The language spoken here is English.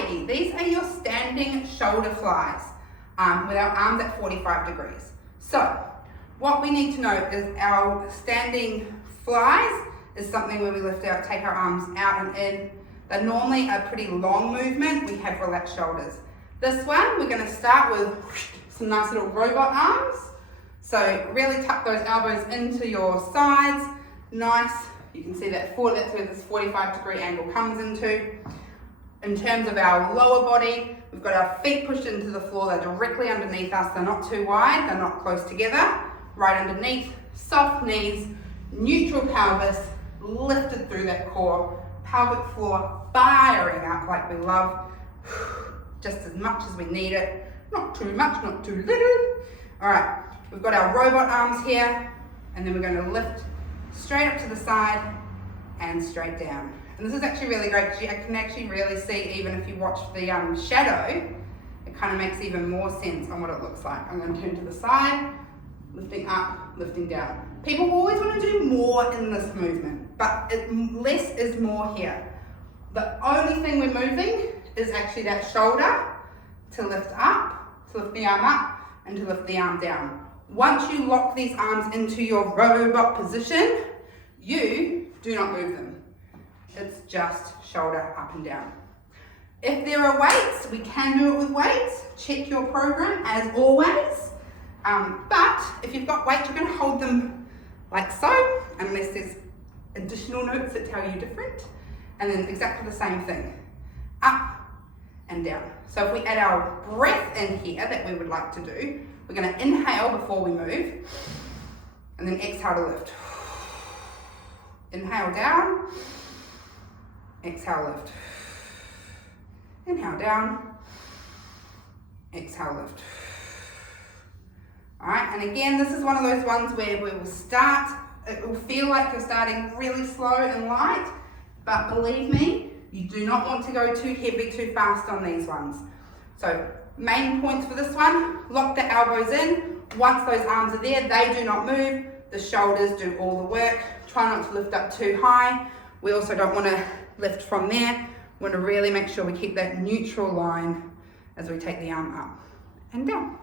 180. These are your standing shoulder flies with our arms at 45 degrees. So what we need to know is our standing flies is something where we lift out, take our arms out and in. They're normally a pretty long movement. We have relaxed shoulders. This one, we're going to start with some nice little robot arms. So really tuck those elbows into your sides. Nice. You can see that's where this 45-degree angle comes into. In terms of our lower body, we've got our feet pushed into the floor. They're directly underneath us. They're not too wide. They're not close together. Right underneath. Soft knees. Neutral pelvis. Lifted through that core. Pelvic floor firing up like we love. Just as much as we need it. Not too much, not too little. All right. We've got our robot arms here. And then we're going to lift straight up to the side and straight down. And this is actually really great because I can actually really see, even if you watch the shadow, it kind of makes even more sense on what it looks like. I'm going to turn to the side, lifting up, lifting down. People always want to do more in this movement, but less is more here. The only thing we're moving is actually that shoulder to lift up, to lift the arm up, and to lift the arm down. Once you lock these arms into your robot position, you do not move them. It's just shoulder up and down. If there are weights, we can do it with weights. Check your program as always. But if you've got weights, you're going to hold them like so, unless there's additional notes that tell you different. And then exactly the same thing. Up and down. So if we add our breath in here that we would like to do, we're going to inhale before we move, and then exhale to lift. Inhale down, exhale lift. Inhale down, exhale lift. All right, and again, this is one of those ones where we will start, it will feel like you're starting really slow and light, but believe me, you do not want to go too heavy, too fast on these ones. So main points for this one, lock the elbows in. Once those arms are there, they do not move. The shoulders do all the work. Try not to lift up too high. We also don't want to lift from there. We want to really make sure we keep that neutral line as we take the arm up and down.